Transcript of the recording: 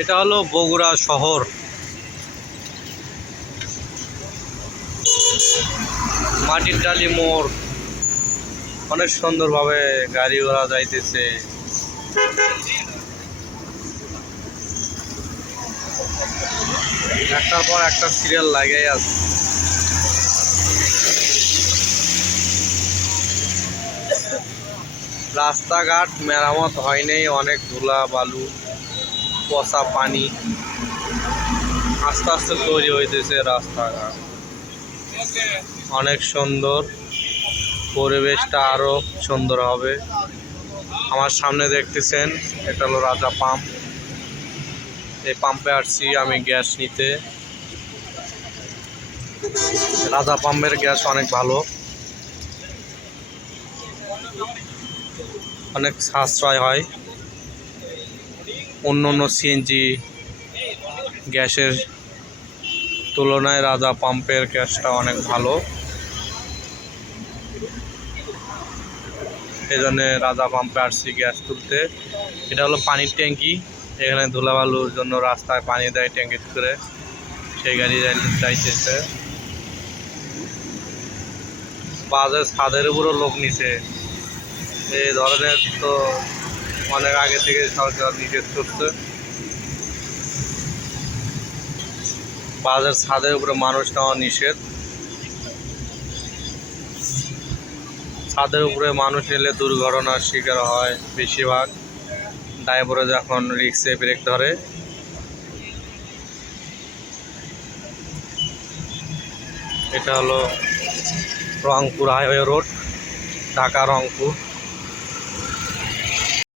এটা হলো বগুড়া শহর। মাটির ডালি মোড়। অনেক সুন্দরভাবে গাড়ি ঘোড়া যাইতেছে। একটার পর একটা সিরিয়াল লাগাই আছে রাস্তাঘাট মেরামত হয়নি অনেক ধুলা বালু পচা পানি আস্তে আস্তে তৈরি হইতেছে রাস্তাঘাট। অনেক সুন্দর। পরিবেশটা আরও সুন্দর হবে। আমার সামনে দেখতেছেন, এটা হলো রাজা পাম্প। এই পাম্পে আসছি আমি গ্যাস নিতে। রাজা পাম্পের গ্যাস অনেক ভালো। অনেক সাশ্রয় হয়। অন্য অন্য সিএনজি গ্যাসের তুলনায় রাজা পাম্পের গ্যাসটা অনেক ভালো। এই জন্যে রাজা পাম্পে আসছি গ্যাস তুলতে। এটা হলো পানির ট্যাঙ্কি। এখানে ধুলাবালুর জন্য রাস্তায় পানি দেয় ট্যাঙ্কি করে সেই গাড়ি যাই- যাইতেছে বাসের ছাদের উপরও লোক নিছে। এই ধরনের তো অনেক আগে থেকে সরকার নিষেধ করছে বাজার ছাদের উপরে মানুষ নেওয়া নিষেধ। ছাদের উপরে মানুষ এলে দুর্ঘটনার শিকার হয় বেশিরভাগ। ড্রাইভারে যখন রিক্সে ব্রেক ধরে। এটা হলো রংপুর হাইওয়ে রোড, ঢাকা রংপুর।